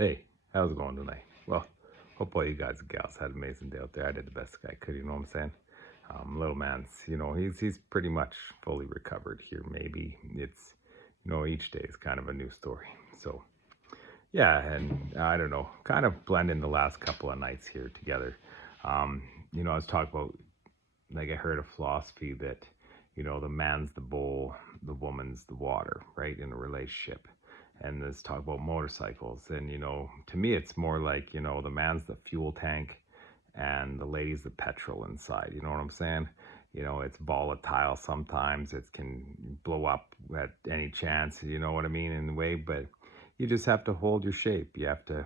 Hey, how's it going tonight? Well, hope all you guys and gals had an amazing day out there. I did the best I could, you know what I'm saying? Little man's, he's pretty much fully recovered here. Maybe it's, each day is kind of a new story. So yeah, and I don't know, kind of blending the last couple of nights here together. Um, I was talking about, like, I heard a philosophy that, the man's the bowl, the woman's the water, right, in a relationship. And let's talk about motorcycles. And, to me, it's more like, the man's the fuel tank and the lady's the petrol inside. You know what I'm saying? It's volatile sometimes. It can blow up at any chance, you know what I mean, in a way. But you just have to hold your shape. You have to,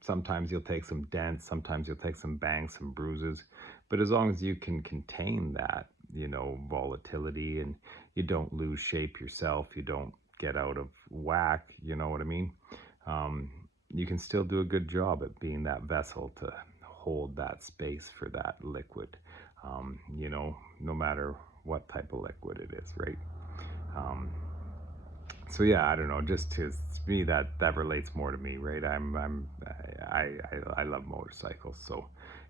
sometimes you'll take some dents, sometimes you'll take some bangs, some bruises. But as long as you can contain that, volatility, and you don't lose shape yourself, you don't get out of whack, you know what I mean? Um, you can still do a good job at being that vessel to hold that space for that liquid, no matter what type of liquid it is, right? Um, so yeah, I don't know. Just to me, that relates more to me, right? I love motorcycles, so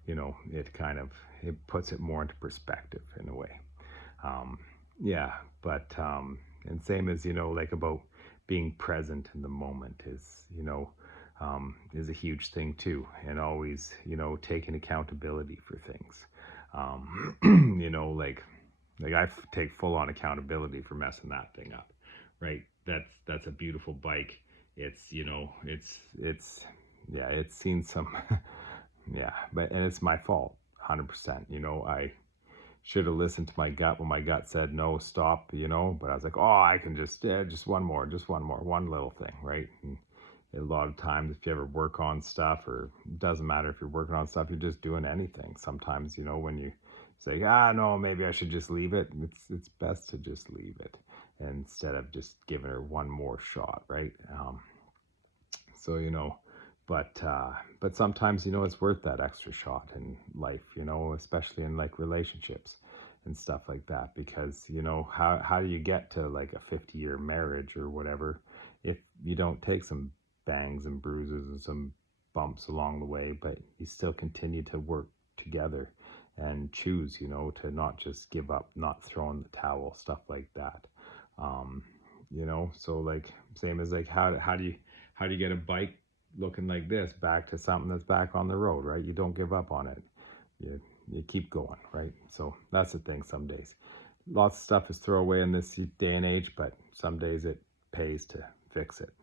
it kind of it puts it more into perspective in a way. Um, yeah, but and same as like about being present in the moment is a huge thing too, and always taking accountability for things. Like I take full on accountability for messing that thing up, right? That's a beautiful bike. It's it's yeah, it's seen some yeah, but and it's my fault, 100%. I should have listened to my gut when my gut said no, stop, but I was like, oh, I can just one more, one little thing, right? And a lot of times if you ever work on stuff, or it doesn't matter if you're working on stuff, you're just doing anything. Sometimes when you say, no, maybe I should just leave it, it's best to just leave it instead of just giving her one more shot, right? So but sometimes it's worth that extra shot in life, especially in like relationships and stuff like that, because how do you get to like a 50-year marriage or whatever if you don't take some bangs and bruises and some bumps along the way, but you still continue to work together and choose to not just give up, not throw in the towel, stuff like that. um so like, same as like, how do you get a bike looking like this back to something that's back on the road, right? You don't give up on it. You keep going, right? So that's the thing. Some days, lots of stuff is throwaway in this day and age, but some days it pays to fix it.